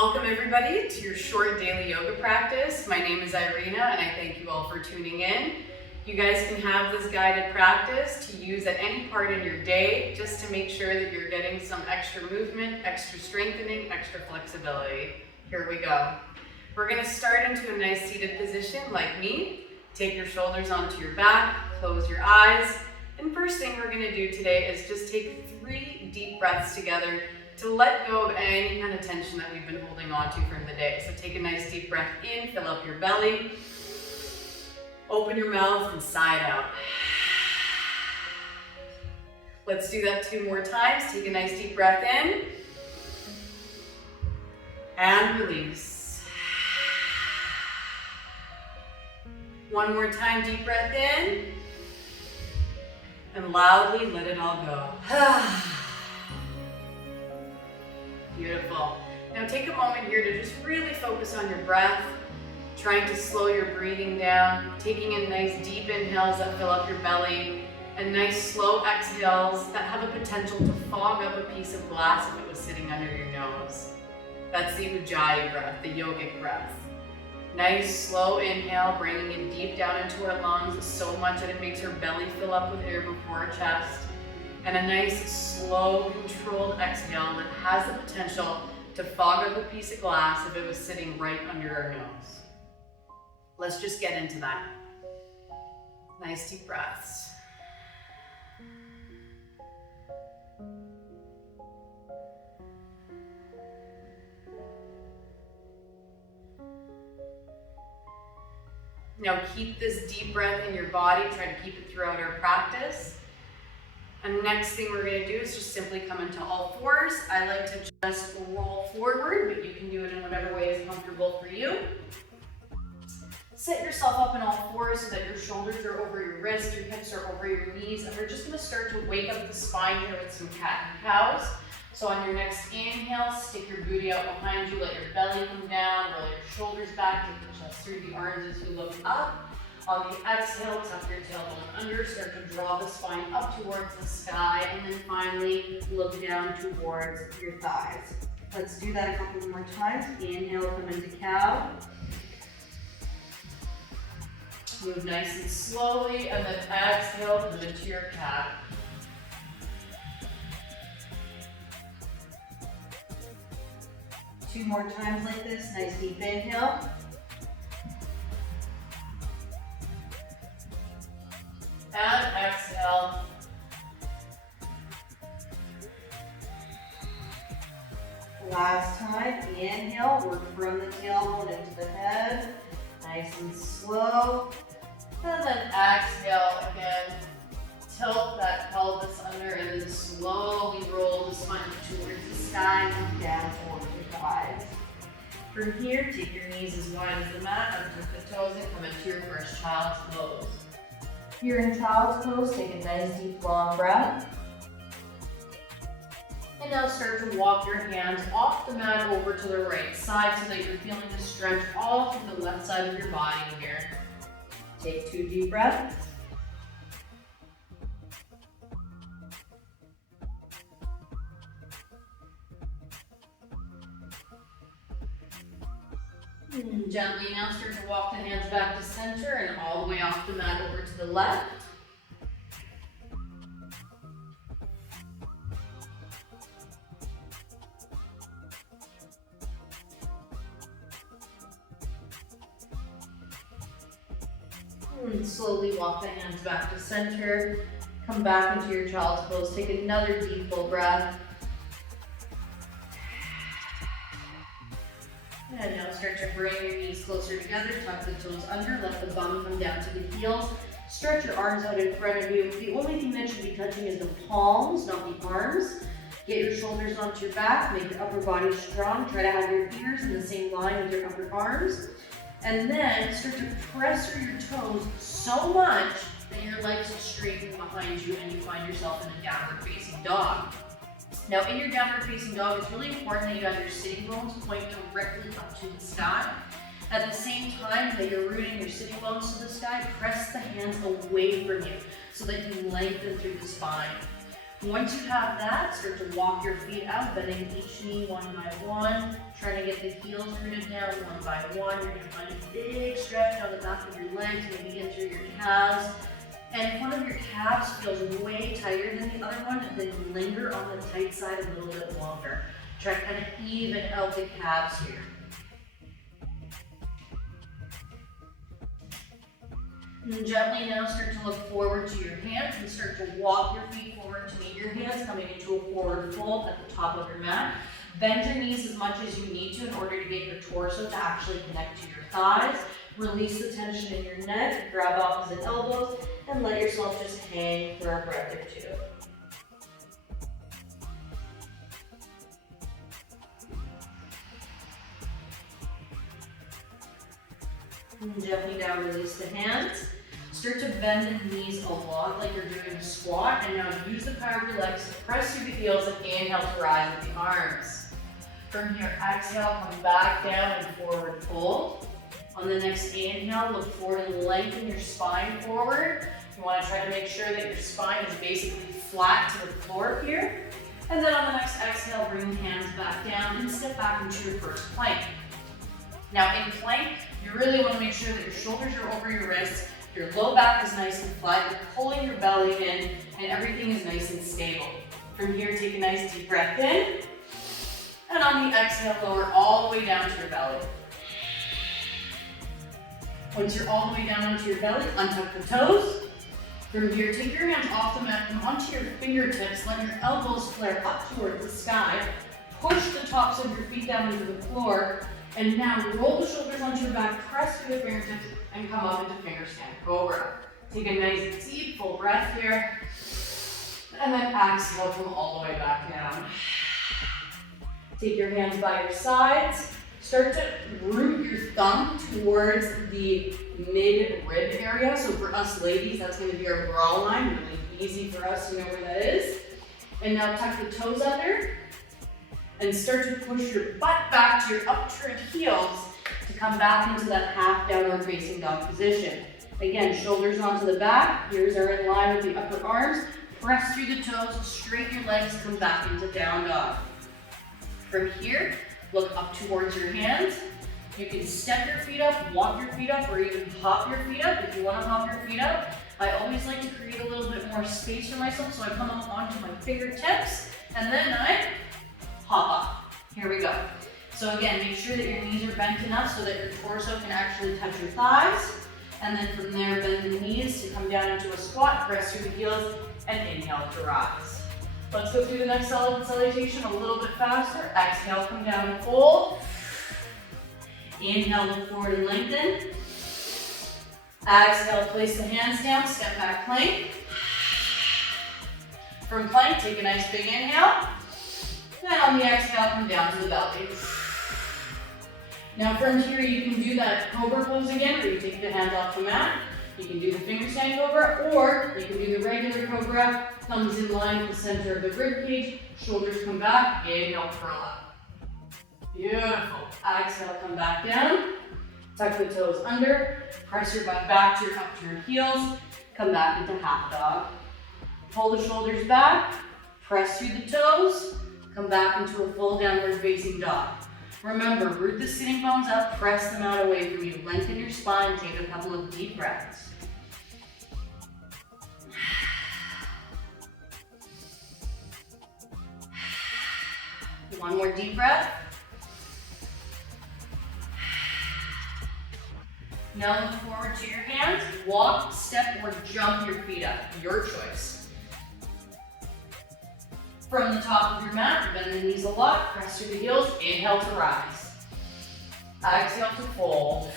Welcome everybody to your short daily yoga practice. My name is Irina and I thank you all for tuning in. You guys can have this guided practice to use at any part in your day just to make sure that you're getting some extra movement, extra strengthening, extra flexibility. Here we go. We're going to start into a nice seated position like me. Take your shoulders onto your back, close your eyes, and first thing we're going to do today is just take 3 deep breaths together to let go of any kind of tension that we've been holding on to from the day. So take a nice deep breath in, fill up your belly, open your mouth and sigh it out. Let's do that 2 more times. Take a nice deep breath in and release. 1 more time, deep breath in and loudly let it all go. Beautiful. Now take a moment here to just really focus on your breath, trying to slow your breathing down, taking in nice deep inhales that fill up your belly, and nice slow exhales that have a potential to fog up a piece of glass if it was sitting under your nose. That's the Ujjayi breath, the yogic breath. Nice slow inhale, bringing it deep down into our lungs so much that it makes our belly fill up with air before our chest. And a nice, slow, controlled exhale that has the potential to fog up a piece of glass if it was sitting right under our nose. Let's just get into that. Nice deep breaths. Now keep this deep breath in your body. Try to keep it throughout our practice. And the next thing we're going to do is just simply come into all fours. I like to just roll forward, but you can do it in whatever way is comfortable for you. Set yourself up in all fours so that your shoulders are over your wrists, your hips are over your knees, and we're just going to start to wake up the spine here with some cat and cows. So on your next inhale, stick your booty out behind you, let your belly come down, roll your shoulders back, take your chest through the arms as you look up. On the exhale, tuck your tailbone under, start to draw the spine up towards the sky, and then finally look down towards your thighs. Let's do that a couple more times. Inhale, come into cow. Move nice and slowly, and then exhale, come into your cat. Two more times like this, nice deep inhale. And exhale. Last time, inhale, work from the tailbone into the head. Nice and slow. And then exhale again. Tilt that pelvis under and then slowly roll the spine towards the sky and come down towards your thighs. From here, take your knees as wide as the mat, untuck the toes and come into your first child's pose. If you're in child's pose, take a nice deep long breath. And now start to walk your hands off the mat over to the right side so that you're feeling the stretch all through the left side of your body here. Take 2 deep breaths. Gently now start to walk the hands back to center and all the way off the mat over to the left. And slowly walk the hands back to center. Come back into your child's pose. Take another deep full breath. And now start to bring your knees closer together, tuck the toes under, let the bum come down to the heels. Stretch your arms out in front of you. The only thing that should be touching is the palms, not the arms. Get your shoulders onto your back, make your upper body strong. Try to have your ears in the same line with your upper arms. And then start to press through your toes so much that your legs straighten behind you and you find yourself in a downward facing dog. Now in your downward facing dog, it's really important that you have your sitting bones point directly up to the sky. At the same time that you're rooting your sitting bones to the sky, press the hands away from you so that you lengthen through the spine. Once you have that, start to walk your feet out, bending each knee one by one, trying to get the heels rooted down one by one. You're gonna find a big stretch on the back of your legs, maybe in through your calves. And if one of your calves feels way tighter than the other one, then linger on the tight side a little bit longer. Try to kind of even out the calves here. And gently now start to look forward to your hands and start to walk your feet forward to meet your hands, coming into a forward fold at the top of your mat. Bend your knees as much as you need to in order to get your torso to actually connect to your thighs. Release the tension in your neck, grab opposite elbows, and let yourself just hang for a breath or two. And gently now release the hands. Start to bend the knees a lot like you're doing a squat, and now use the power of your legs to press through the heels and inhale to rise with the arms. From here, exhale, come back down and forward fold. On the next inhale, look forward and lengthen your spine forward. You want to try to make sure that your spine is basically flat to the floor here. And then on the next exhale, bring the hands back down and step back into your first plank. Now in plank, you really want to make sure that your shoulders are over your wrists, your low back is nice and flat, you're pulling your belly in, and everything is nice and stable. From here, take a nice deep breath in, and on the exhale, lower all the way down to your belly. Once you're all the way down onto your belly, untuck the toes. From here, take your hands off the mat and onto your fingertips, let your elbows flare up towards the sky. Push the tops of your feet down into the floor, and now roll the shoulders onto your back, press through the fingertips, and come up into finger stand cobra. Take a nice deep full breath here, and then exhale, come all the way back down. Take your hands by your sides, start to root your thumb towards the mid-rib area. So for us ladies, that's going to be our bra line, really easy for us to know where that is. And now tuck the toes under, and start to push your butt back to your up-turned heels to come back into that half downward facing dog position. Again, shoulders onto the back, ears are in line with the upper arms. Press through the toes, straighten your legs, come back into down dog. From here, look up towards your hands. You can step your feet up, walk your feet up, or even hop your feet up if you want to hop your feet up. I always like to create a little bit more space for myself, so I come up onto my fingertips, and then I hop up. Here we go. So again, make sure that your knees are bent enough so that your torso can actually touch your thighs. And then from there, bend the knees to come down into a squat, press through the heels, and inhale to rise. Let's go through the next salutation a little bit faster. Exhale, come down and fold. Inhale, look forward and lengthen. Exhale, place the hands down, step back plank. From plank, take a nice big inhale. And on the exhale, come down to the belly. Now from here, you can do that cobra pose again, where you take the hands off the mat. You can do the finger stand cobra, or you can do the regular cobra. Thumbs in line with the center of the rib cage. Shoulders come back. Inhale, curl up. Beautiful. Exhale, come back down. Tuck the toes under. Press your butt back to your upturned heels. Come back into half dog. Pull the shoulders back. Press through the toes. Come back into a full downward facing dog. Remember, root the sitting bones up, press them out away from you. Lengthen your spine, take a couple of deep breaths. One more deep breath. Now look forward to your hands. Walk, step, or jump your feet up. Your choice. From the top of your mat, bend the knees a lot, press through the heels, inhale to rise. Exhale to fold.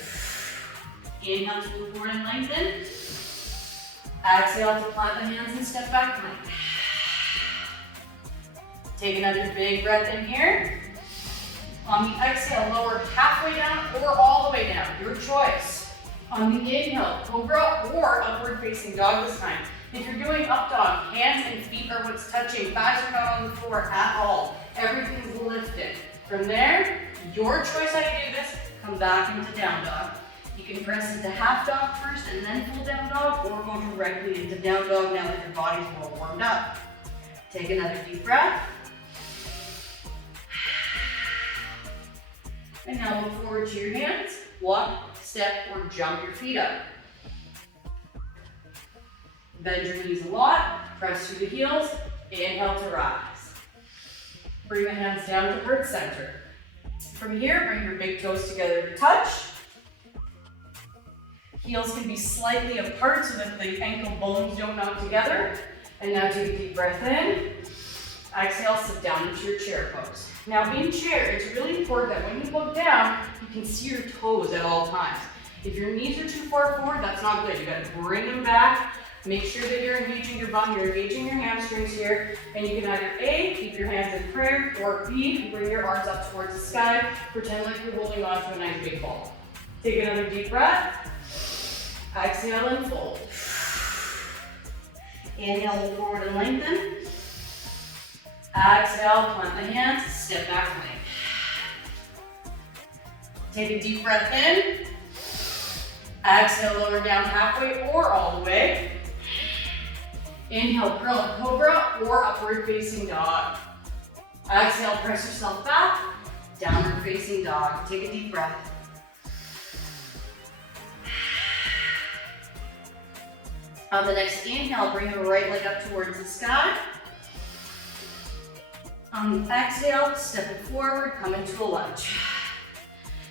Inhale to move forward and lengthen. Exhale to plant the hands and step back plank. Take another big breath in here. On the exhale, lower halfway down or all the way down, your choice. On the inhale, cobra or upward facing dog this time. If you're doing up dog, hands and feet are what's touching. Thighs are not on the floor at all. Everything's lifted. From there, your choice how you do this, come back into down dog. You can press into half dog first and then full down dog, or go directly into down dog now that your body's more warmed up. Take another deep breath. And now look forward to your hands. Walk, step, or jump your feet up. Bend your knees a lot. Press through the heels. Inhale to rise. Bring the hands down to heart center. From here, bring your big toes together to touch. Heels can be slightly apart so that the ankle bones don't knock together. And now take a deep breath in. Exhale, sit down into your chair pose. Now in chair, it's really important that when you look down, you can see your toes at all times. If your knees are too far forward, that's not good. You gotta bring them back. Make sure that you're engaging your bum, you're engaging your hamstrings here. And you can either A, keep your hands in prayer, or B, bring your arms up towards the sky. Pretend like you're holding on to a nice big ball. Take another deep breath. Exhale and fold. Inhale, look forward and lengthen. Exhale, plant the hands, step back plank. Take a deep breath in. Exhale, lower down halfway or all the way. Inhale, curl up cobra or upward facing dog. Exhale, press yourself back, downward facing dog. Take a deep breath. On the next inhale, bring the right leg up towards the sky. On the exhale, step it forward, come into a lunge.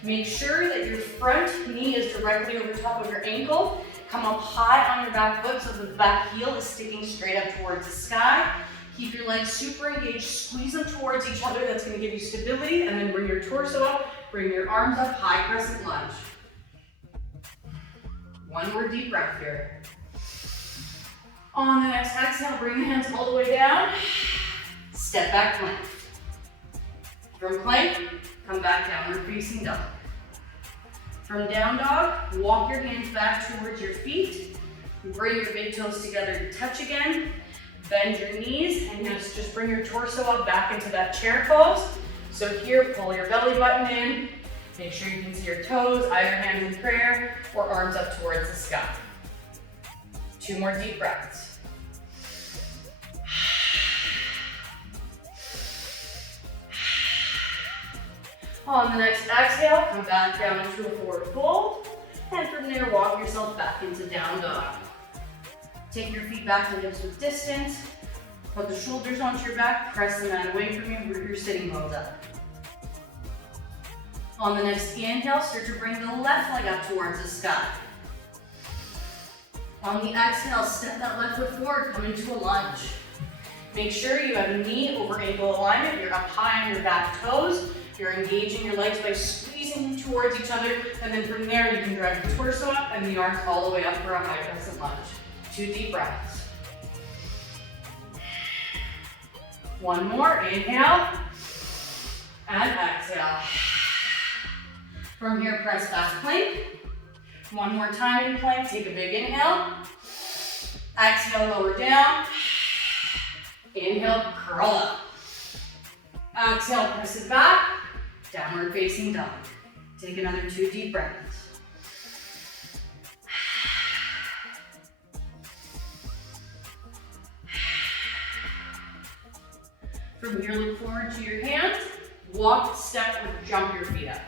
Make sure that your front knee is directly over top of your ankle. Come up high on your back foot so the back heel is sticking straight up towards the sky. Keep your legs super engaged, squeeze them towards each other. That's going to give you stability. And then bring your torso up, bring your arms up, high crescent lunge. One more deep breath here. On the next exhale, bring the hands all the way down. Step back plank. From plank, come back downward facing dog. From down dog, walk your hands back towards your feet. Bring your big toes together to touch again. Bend your knees and just bring your torso up back into that chair pose. So here, pull your belly button in. Make sure you can see your toes, either hands in prayer or arms up towards the sky. 2 more deep breaths. On the next exhale, come back down into a forward fold. And from there, walk yourself back into down dog. Take your feet back to hips with distance. Put the shoulders onto your back, press the mat away from you, root your sitting bones up. On the next inhale, start to bring the left leg up towards the sky. On the exhale, step that left foot forward, come into a lunge. Make sure you have knee over ankle alignment. You're up high on your back toes. You're engaging your legs by squeezing them towards each other. And then from there, you can drag the torso up and the arms all the way up for a high crescent lunge. 2 deep breaths. One more, inhale. And exhale. From here, press back plank. One more time in plank, take a big inhale. Exhale, lower down. Inhale, curl up. Exhale, press it back. Downward facing dog. Take another 2 deep breaths. From here, look forward to your hands. Walk, step, or jump your feet up.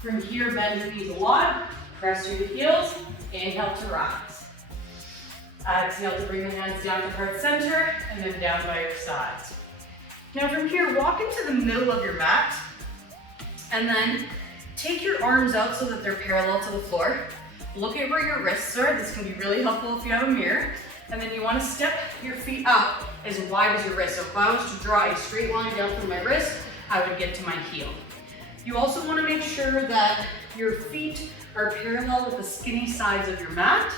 From here, bend your knees a lot. Press through the heels. Inhale to rise. Exhale to bring the hands down to heart center and then down by your sides. Now from here, walk into the middle of your mat and then take your arms out so that they're parallel to the floor. Look at where your wrists are. This can be really helpful if you have a mirror. And then you want to step your feet up as wide as your wrist. So if I was to draw a straight line down from my wrist, I would get to my heel. You also want to make sure that your feet are parallel with the skinny sides of your mat.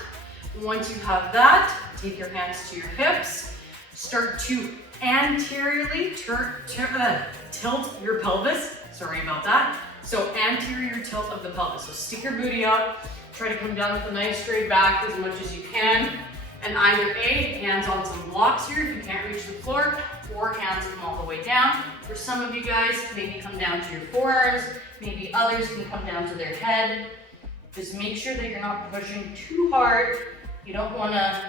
Once you have that, take your hands to your hips. Start to anteriorly tilt your pelvis. Sorry about that. So anterior tilt of the pelvis. So stick your booty up. Try to come down with a nice straight back as much as you can. And either A, hands on some blocks here if you can't reach the floor, or hands come all the way down. For some of you guys, maybe come down to your forearms. Maybe others can come down to their head. Just make sure that you're not pushing too hard. You don't want to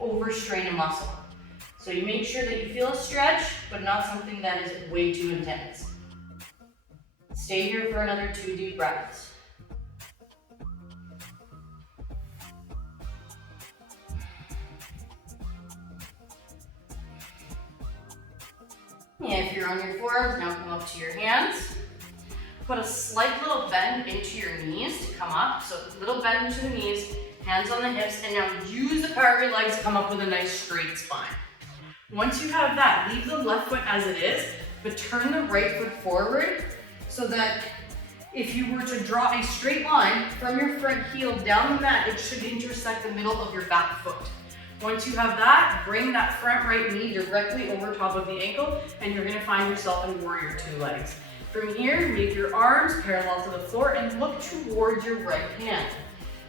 overstrain a muscle. So you make sure that you feel a stretch, but not something that is way too intense. Stay here for another 2 deep breaths. And if you're on your forearms, now come up to your hands. Put a slight little bend into your knees to come up. So little bend into the knees, hands on the hips, and now use the power of your legs to come up with a nice straight spine. Once you have that, leave the left foot as it is, but turn the right foot forward so that if you were to draw a straight line from your front heel down the mat, it should intersect the middle of your back foot. Once you have that, bring that front right knee directly over top of the ankle, and you're gonna find yourself in warrior 2 legs. From here, make your arms parallel to the floor and look towards your right hand.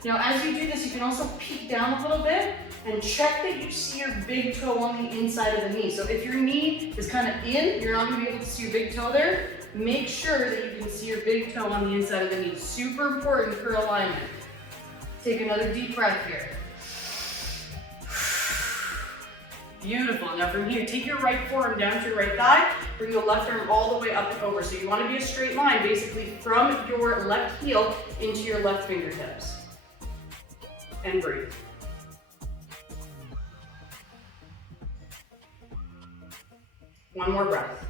Now, as you do this, you can also peek down a little bit and check that you see your big toe on the inside of the knee. So if your knee is kind of in, you're not gonna be able to see your big toe there. Make sure that you can see your big toe on the inside of the knee. Super important for alignment. Take another deep breath here. Beautiful. Now from here, take your right forearm down to your right thigh. Bring the left arm all the way up and over. So you want to be a straight line, basically from your left heel into your left fingertips. And breathe. One more breath.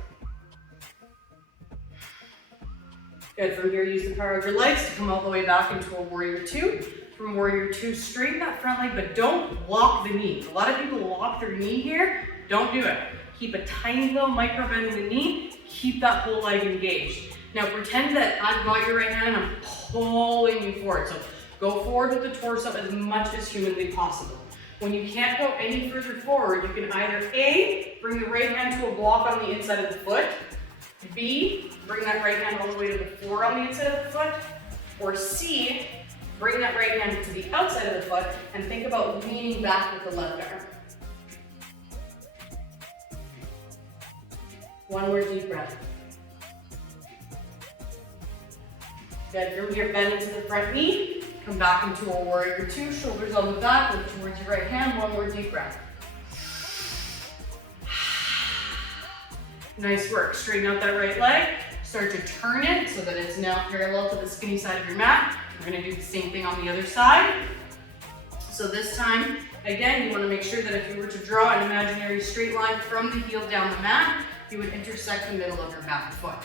Good. From here, use the power of your legs to come all the way back into a warrior 2. From warrior 2, straighten that front leg, but don't lock the knee. A lot of people lock their knee here. Don't do it. Keep a tiny little micro bend in the knee. Keep that whole leg engaged. Now pretend that I've got your right hand and I'm pulling you forward. So go forward with the torso as much as humanly possible. When you can't go any further forward, you can either A, bring the right hand to a block on the inside of the foot, B, bring that right hand all the way to the floor on the inside of the foot, or C, bring that right hand to the outside of the foot and think about leaning back with the left arm. One more deep breath. Good. From here, bend into the front knee. Come back into a warrior 2, shoulders on the back, look towards your right hand. One more deep breath. Nice work. Straighten out that right leg. Start to turn it so that it's now parallel to the skinny side of your mat. We're gonna do the same thing on the other side. So this time, again, you wanna make sure that if you were to draw an imaginary straight line from the heel down the mat, you would intersect the middle of your back foot.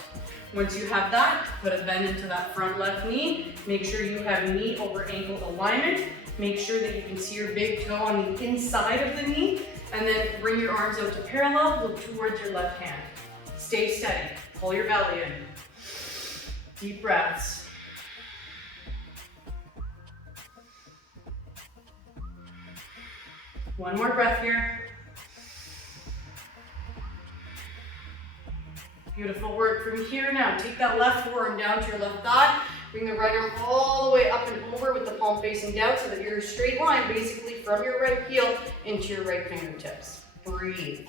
Once you have that, put a bend into that front left knee. Make sure you have knee over ankle alignment. Make sure that you can see your big toe on the inside of the knee. And then bring your arms out to parallel, look towards your left hand. Stay steady, pull your belly in. Deep breaths. One more breath here. Beautiful work. From here now, take that left forearm down to your left thigh. Bring the right arm all the way up and over with the palm facing down so that you're a straight line basically from your right heel into your right fingertips. Breathe.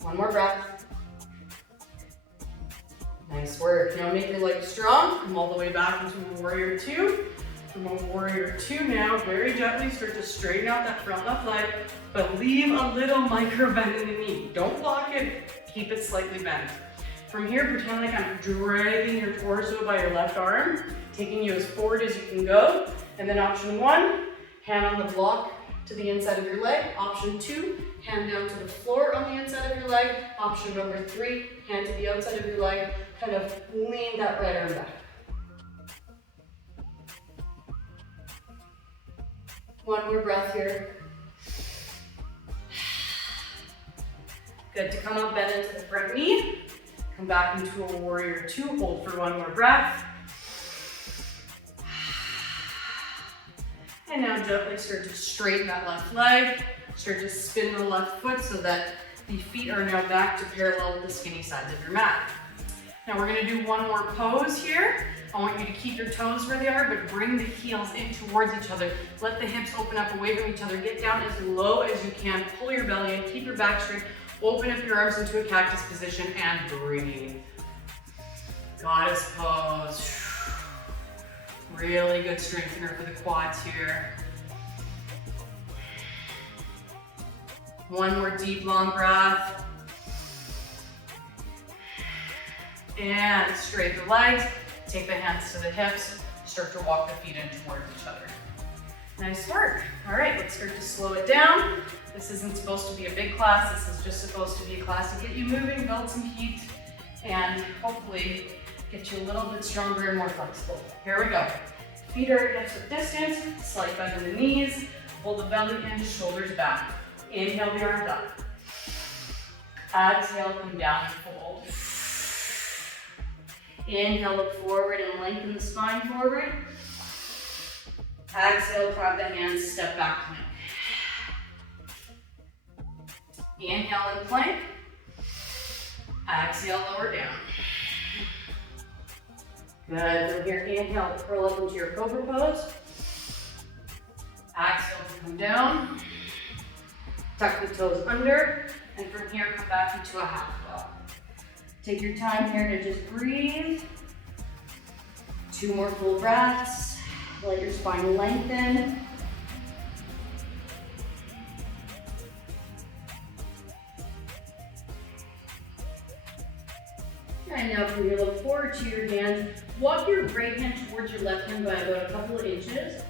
One more breath. Nice work. Now make your legs strong. Come all the way back into a warrior 2. From a warrior 2 now, very gently start to straighten out that front left leg, but leave a little micro bend in the knee. Don't lock it, keep it slightly bent. From here, pretend like I'm dragging your torso by your left arm, taking you as forward as you can go. And then option 1, hand on the block to the inside of your leg. Option 2, hand down to the floor on the inside of your leg. Option number 3, hand to the outside of your leg. Kind of lean that right arm back. One more breath here. Good. To come up, bend into the front knee. Come back into a warrior 2. Hold for one more breath. And now gently start to straighten that left leg. Start to spin the left foot so that the feet are now back to parallel with the skinny sides of your mat. Now we're gonna do one more pose here. I want you to keep your toes where they are, but bring the heels in towards each other. Let the hips open up away from each other. Get down as low as you can. Pull your belly in, keep your back straight. Open up your arms into a cactus position and breathe. Goddess pose. Really good strengthener for the quads here. One more deep, long breath. And straight the legs. Take the hands to the hips. Start to walk the feet in towards each other. Nice work. All right, let's start to slow it down. This isn't supposed to be a big class. This is just supposed to be a class to get you moving, build some heat, and hopefully get you a little bit stronger and more flexible. Here we go. Feet are at hips width distance, slight bend in the knees, hold the belly in, shoulders back. Inhale the arms up. Exhale, come down and fold. Inhale, look forward and lengthen the spine forward. Exhale, grab the hands, step back, plank. Inhale and plank. Exhale, lower down. Good. From here, inhale, curl up into your cobra pose. Exhale to come down. Tuck the toes under, and from here, come back into a half bow. Take your time here to just breathe. 2 more full breaths. Let your spine lengthen. And now from here, look forward to your hands. Walk your right hand towards your left hand by about a couple of inches.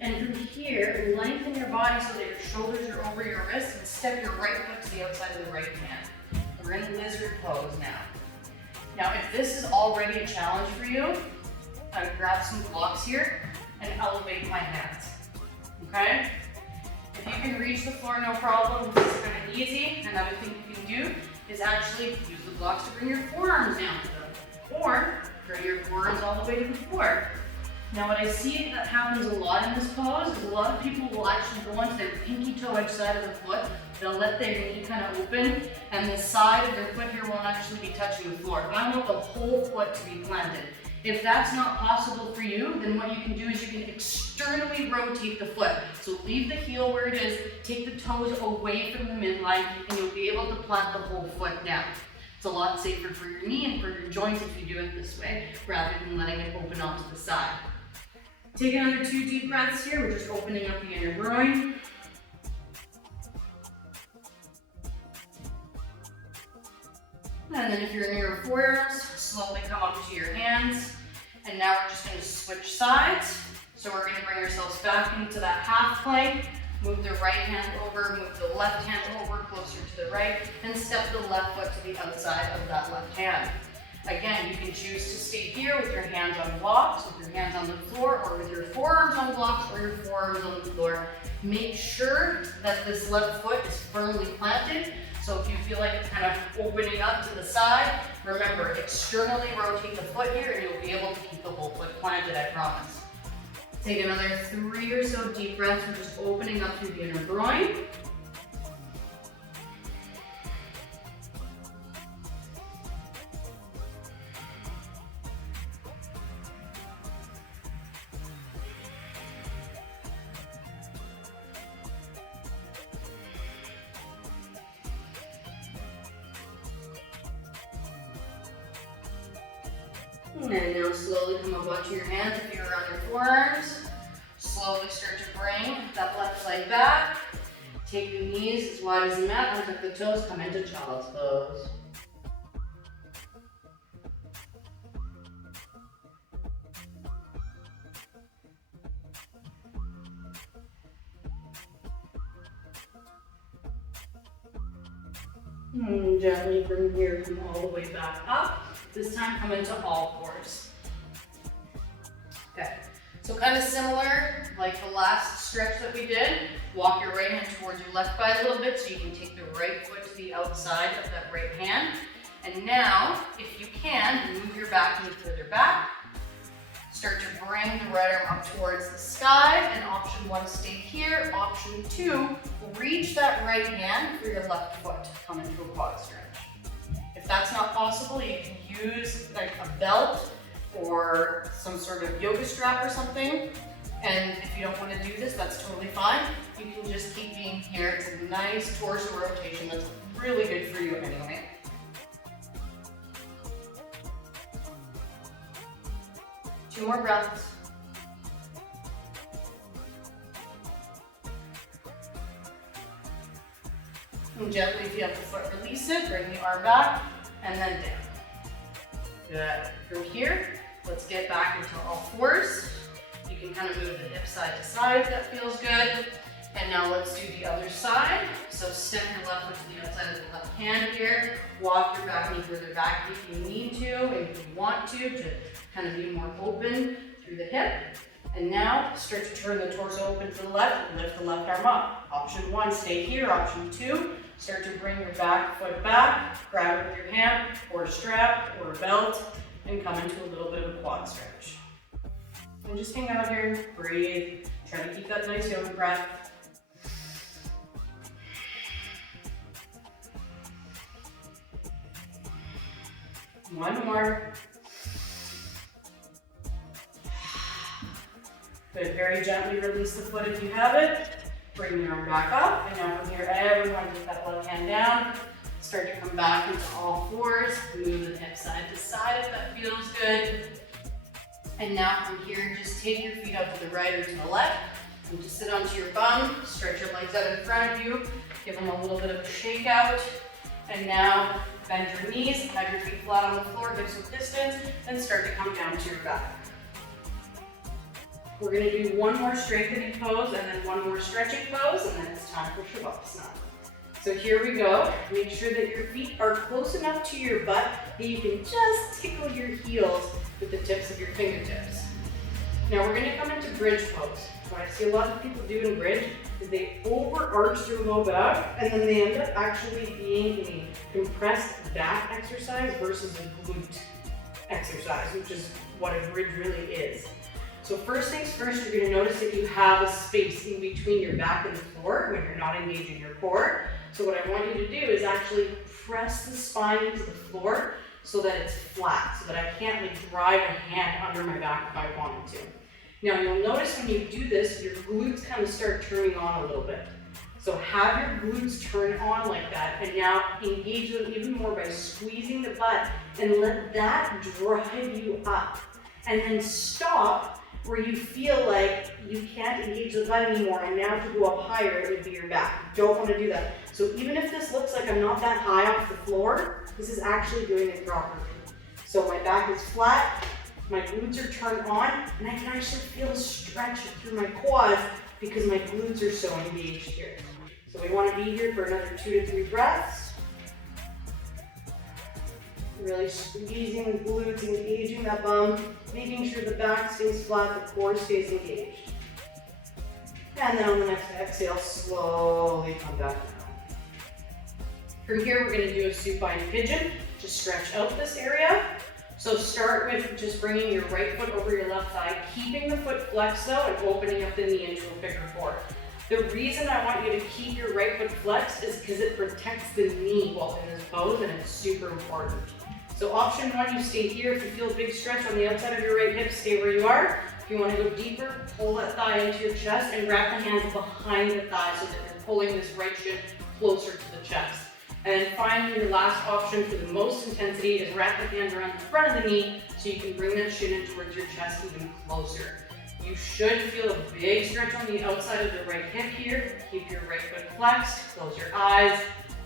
And from here, lengthen your body so that your shoulders are over your wrists and step your right foot to the outside of the right hand. We're in lizard pose now. Now, if this is already a challenge for you, I would grab some blocks here and elevate my hands, okay? If you can reach the floor, no problem, this is kind of easy. Another thing you can do is actually use the blocks to bring your forearms down to them, or bring your forearms all the way to the floor. Now what I see that happens a lot in this pose is a lot of people will actually go onto their pinky toe edge side of the foot. They'll let their knee kind of open, and the side of their foot here won't actually be touching the floor. I want the whole foot to be planted. If that's not possible for you, then what you can do is you can externally rotate the foot. So leave the heel where it is, take the toes away from the midline, and you'll be able to plant the whole foot down. It's a lot safer for your knee and for your joints if you do it this way, rather than letting it open off to the side. Take another 2 deep breaths here. We're just opening up the inner groin. And then if you're in your forearms, slowly come up to your hands. And now we're just going to switch sides. So we're going to bring ourselves back into that half plank. Move the right hand over, move the left hand over, closer to the right, and step the left foot to the outside of that left hand. Again, you can choose to stay here with your hands on blocks, with your hands on the floor, or with your forearms on blocks or your forearms on the floor. Make sure that this left foot is firmly planted. So if you feel like it's kind of opening up to the side, remember, externally rotate the foot here and you'll be able to keep the whole foot planted, I promise. Take another 3 or so deep breaths. We're just opening up through the inner groin. And now slowly come up onto your hands if you're on your forearms. Slowly start to bring that left leg back. Take the knees as wide as the mat, untuck the toes, come into child's pose. And gently from here, come all the way back up. This time come into all fours. Okay, so kind of similar like the last stretch that we did. Walk your right hand towards your left thigh a little bit so you can take the right foot to the outside of that right hand. And now, if you can, move your back knee further back. Start to bring the right arm up towards the sky. And option 1, stay here. Option 2, reach that right hand for your left foot. Come into a quad stretch. If that's not possible, you can use like a belt or some sort of yoga strap or something. And if you don't want to do this, that's totally fine. You can just keep being here. It's a nice torso rotation that's really good for you anyway. Two more breaths. And gently, if you have the foot, release it, bring the arm back, and then down. Good. From here, let's get back into all fours. You can kind of move the hip side to side if that feels good. And now let's do the other side. So step your left foot to the outside of the left hand here. Walk your back knee further back if you need to and if you want to kind of be more open through the hip. And now start to turn the torso open to the left and lift the left arm up. Option 1, stay here. Option 2, start to bring your back foot back, grab it with your hand or a strap or a belt, and come into a little bit of a quad stretch. And just hang out here, breathe, try to keep that nice yoga breath. One more. Good, very gently release the foot if you have it. Bring your arm back up, and now from here, everyone take that left hand down. Start to come back into all fours. Move the hip side to side if that feels good. And now from here, just take your feet up to the right or to the left. And just sit onto your bum. Stretch your legs out in front of you. Give them a little bit of a shake out. And now bend your knees, have your feet flat on the floor, hips width distance, and start to come down to your back. We're going to do one more strengthening pose and then one more stretching pose, and then it's time for Shavasana. So here we go. Make sure that your feet are close enough to your butt that you can just tickle your heels with the tips of your fingertips. Now we're going to come into bridge pose. What I see a lot of people do in bridge is they overarch their low back and then they end up actually being a compressed back exercise versus a glute exercise, which is what a bridge really is. So first things first, you're going to notice that you have a space in between your back and the floor when you're not engaging your core. So what I want you to do is actually press the spine into the floor so that it's flat, so that I can't drive a hand under my back if I wanted to. Now you'll notice when you do this, your glutes kind of start turning on a little bit. So have your glutes turn on like that, and now engage them even more by squeezing the butt and let that drive you up. And then stop where you feel like you can't engage the butt anymore, and now to go up higher, it would be your back. You don't want to do that. So even if this looks like I'm not that high off the floor, this is actually doing it properly. So my back is flat, my glutes are turned on, and I can actually feel a stretch through my quads because my glutes are so engaged here. So we want to be here for another 2 to 3 breaths. Really squeezing the glutes, engaging that bum, making sure the back stays flat, the core stays engaged. And then on the next exhale, slowly come back down. From here, we're going to do a supine pigeon to stretch out this area. So start with just bringing your right foot over your left thigh, keeping the foot flexed though, and opening up the knee into a figure 4. The reason I want you to keep your right foot flexed is because it protects the knee while in this pose, and it's super important. So option 1, you stay here. If you feel a big stretch on the outside of your right hip, stay where you are. If you want to go deeper, pull that thigh into your chest and wrap the hands behind the thigh so that you're pulling this right shin closer to the chest. And then finally, your last option for the most intensity is wrap the hands around the front of the knee so you can bring that shin in towards your chest even closer. You should feel a big stretch on the outside of the right hip here. Keep your right foot flexed, close your eyes,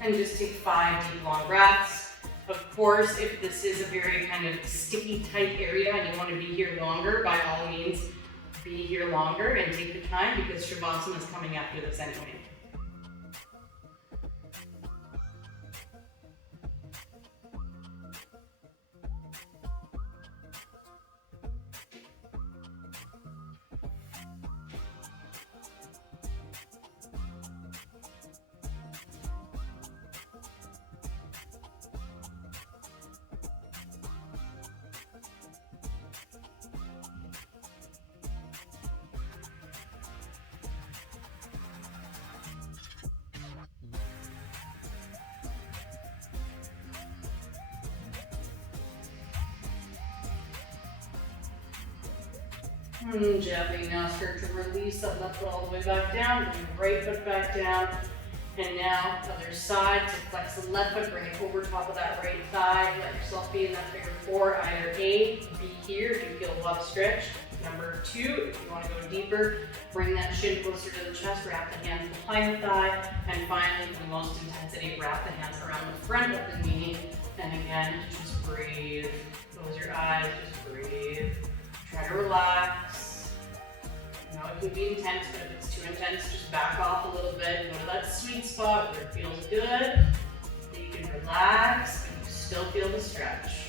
and just take 5 deep, long breaths. Of course, if this is a very kind of sticky, tight area and you want to be here longer, by all means, be here longer and take the time because Shavasana is coming after this anyway. And gently now start to release that left foot all the way back down, bring the right foot back down, and now other side, to flex the left foot, bring it over top of that right thigh, let yourself be in that figure 4, either A, be here if you feel a lot stretched, Number 2, if you want to go deeper, bring that shin closer to the chest, wrap the hands behind the thigh, and finally, for the most intensity, wrap the hands around the front of the knee. And again, just breathe. Close your eyes, just breathe. Try to relax. You know, it can be intense, but if it's too intense, just back off a little bit. Go to that sweet spot where it feels good. That you can relax, and you still feel the stretch.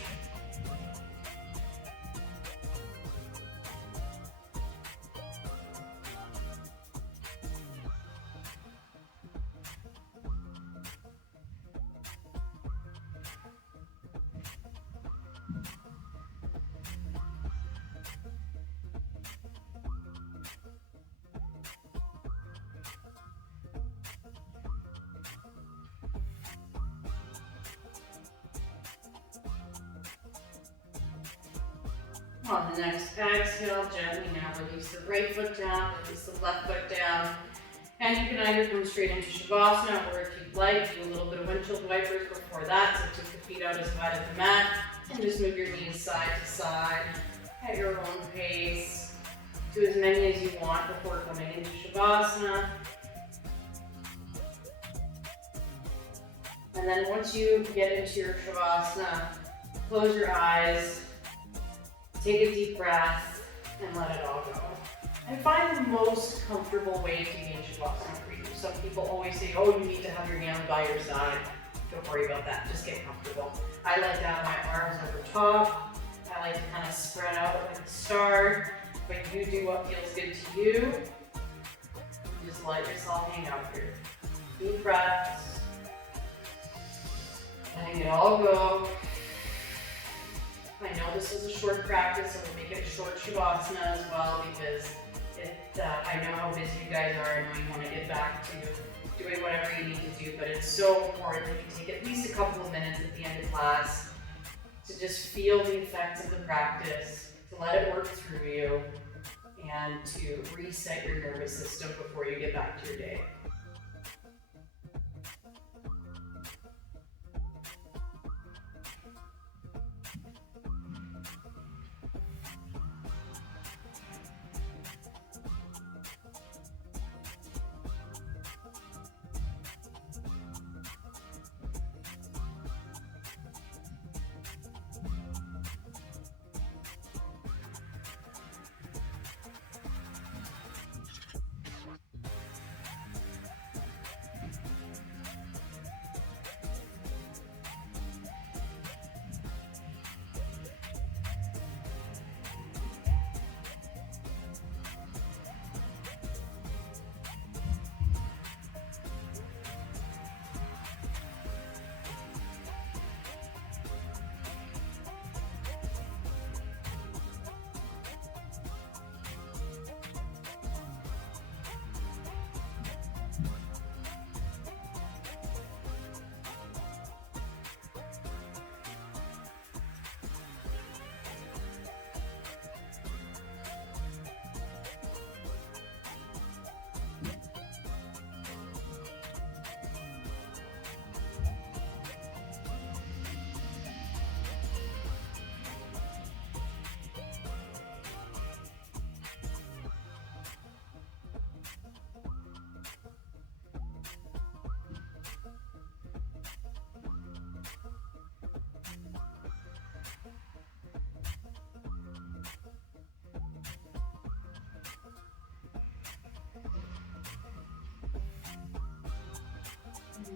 On the next exhale, gently now release the right foot down, release the left foot down. And you can either come straight into Shavasana, or if you'd like, do a little bit of windshield wipers before that. So take the feet out as wide as the mat, and just move your knees side to side at your own pace. Do as many as you want before coming into Shavasana. And then once you get into your Shavasana, close your eyes. Take a deep breath and let it all go. And find the most comfortable way to be in Shavasana for you. Some people always say, oh, you need to have your hands by your side. Don't worry about that, just get comfortable. I like to have my arms over top. I like to kind of spread out like a star, but you do what feels good to you. Just let yourself hang out here. Deep breaths. Letting it all go. I know this is a short practice, so we'll make it a short Shavasana as well, because I know how busy you guys are. I know you want to get back to doing whatever you need to do, but it's so important that you take at least a couple of minutes at the end of class to just feel the effects of the practice, to let it work through you, and to reset your nervous system before you get back to your day.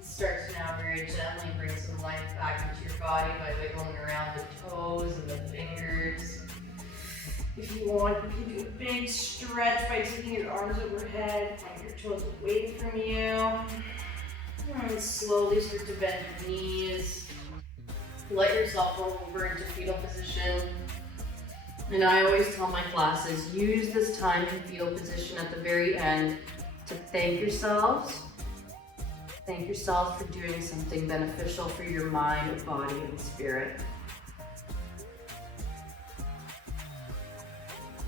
Start to now very gently bring some life back into your body by wiggling around the toes and the fingers. If you want, you can do a big stretch by taking your arms overhead, and your toes away from you. And slowly start to bend your knees. Let yourself roll over into fetal position. And I always tell my classes, use this time in fetal position at the very end to thank yourselves. Thank yourself for doing something beneficial for your mind, body, and spirit.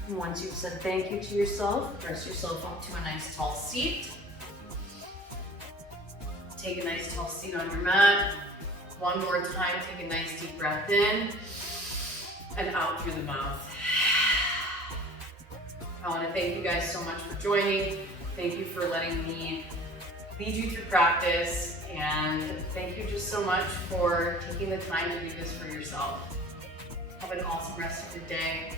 And once you've said thank you to yourself, press yourself up to a nice tall seat. Take a nice tall seat on your mat. One more time, take a nice deep breath in and out through the mouth. I want to thank you guys so much for joining. Thank you for letting me lead you through practice, and thank you just so much for taking the time to do this for yourself. Have an awesome rest of your day.